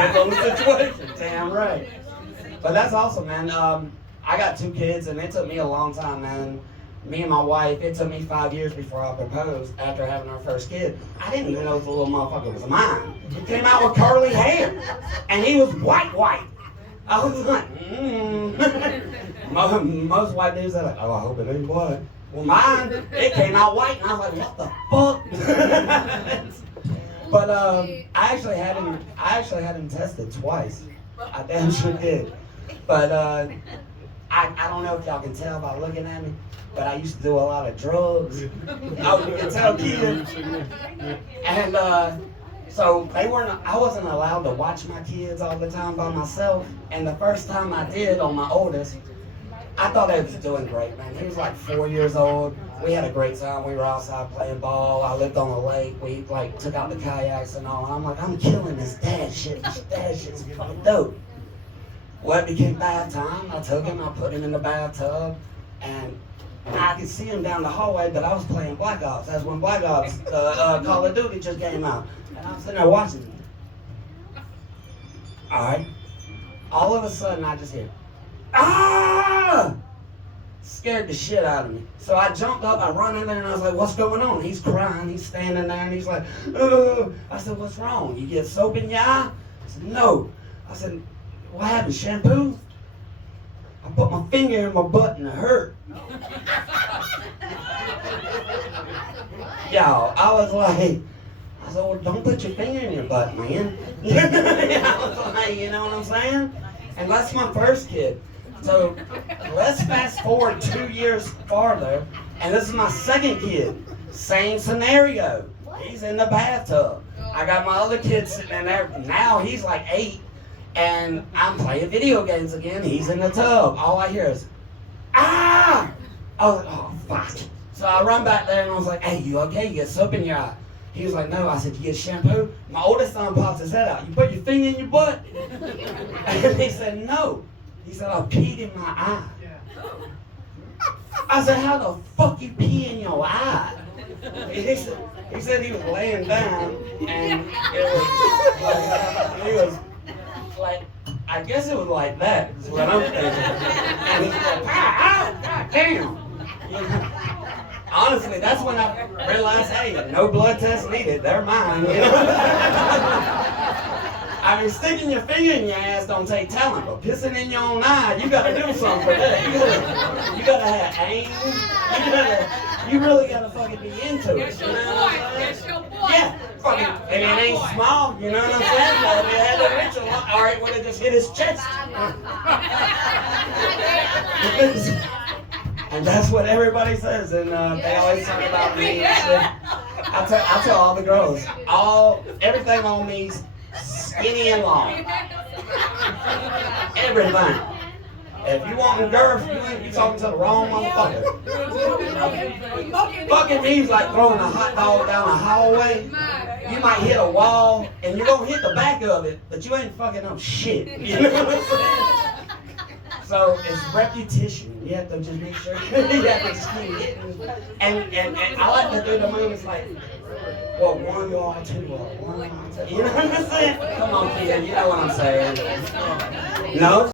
Depends on the situation. Damn right. But that's awesome, man. I got 2 kids, and it took me a long time, man. Me and my wife, it took me 5 years before I proposed after having our first kid. I didn't even know the little motherfucker was mine. He came out with curly hair, and he was white. I was like, Most white dudes are like, oh, I hope it ain't black. Well, mine, it came out white, and I was like, what the fuck? But I actually had him tested twice. I damn sure did. But I don't know if y'all can tell by looking at me, but I used to do a lot of drugs. Oh, you can tell, kid. And so I wasn't allowed to watch my kids all the time by myself. And the first time I did on my oldest, I thought I was doing great, man. He was like 4 years old. We had a great time. We were outside playing ball. I lived on the lake. We took out the kayaks and all. And I'm like, I'm killing this dad shit. This dad shit's fucking dope. Well, it became bath time. I took him, I put him in the bathtub, and I could see him down the hallway, but I was playing Black Ops. That's when Black Ops, Call of Duty just came out. And I'm sitting there watching him. All right. All of a sudden, I just hear, ah! Scared the shit out of me. So I jumped up, I run in there, and I was like, what's going on? He's crying, he's standing there, and he's like, ugh. I said, what's wrong? You get soap in your eye? I said, no. I said, what happened, shampoo? I put my finger in my butt and it hurt. Y'all, I was like, well, don't put your finger in your butt, man. I was like, you know what I'm saying? And that's my first kid. So let's fast forward 2 years farther, and this is my second kid. Same scenario. He's in the bathtub. I got my other kid sitting in there. Now he's like 8, and I'm playing video games again. He's in the tub. All I hear is, ah! I was like, oh, fuck. So I run back there, and I was like, hey, you okay? You get soap in your eye. He was like, no. I said, you get shampoo? My oldest son pops his head out. You put your finger in your butt? And he said, no. He said, I peed in my eye. I said, how the fuck you pee in your eye? He said he was laying down, and he was like, I guess it was like that, is what I'm thinking. And he's like, god damn. Honestly, that's when I realized, hey, no blood test needed. They're mine. You know? I mean, sticking your finger in your ass don't take talent, but pissing in your own eye, you gotta do something for that. You gotta have aim. You really gotta fucking be into it. That's your boy. That's your boy. Yeah, fucking, and it ain't small. You know what I'm saying? But if it had a ritual, all right, would it just hit his chest? And that's what everybody says, and they always talk about me. I tell all the girls, everything on me's skinny and long. Everything. If you want a girl, you talking to the wrong motherfucker. Fucking me's like throwing a hot dog down a hallway. You might hit a wall, and you're gonna hit the back of it, but you ain't fucking up shit. You know what I'm saying? So it's repetition. You have to just make sure you have to just keep hitting. And I like to do the moves like, well, 1 yard, 2 yard, 1 yard, 2. You know what I'm saying? Come on, kid. You know what I'm saying? No?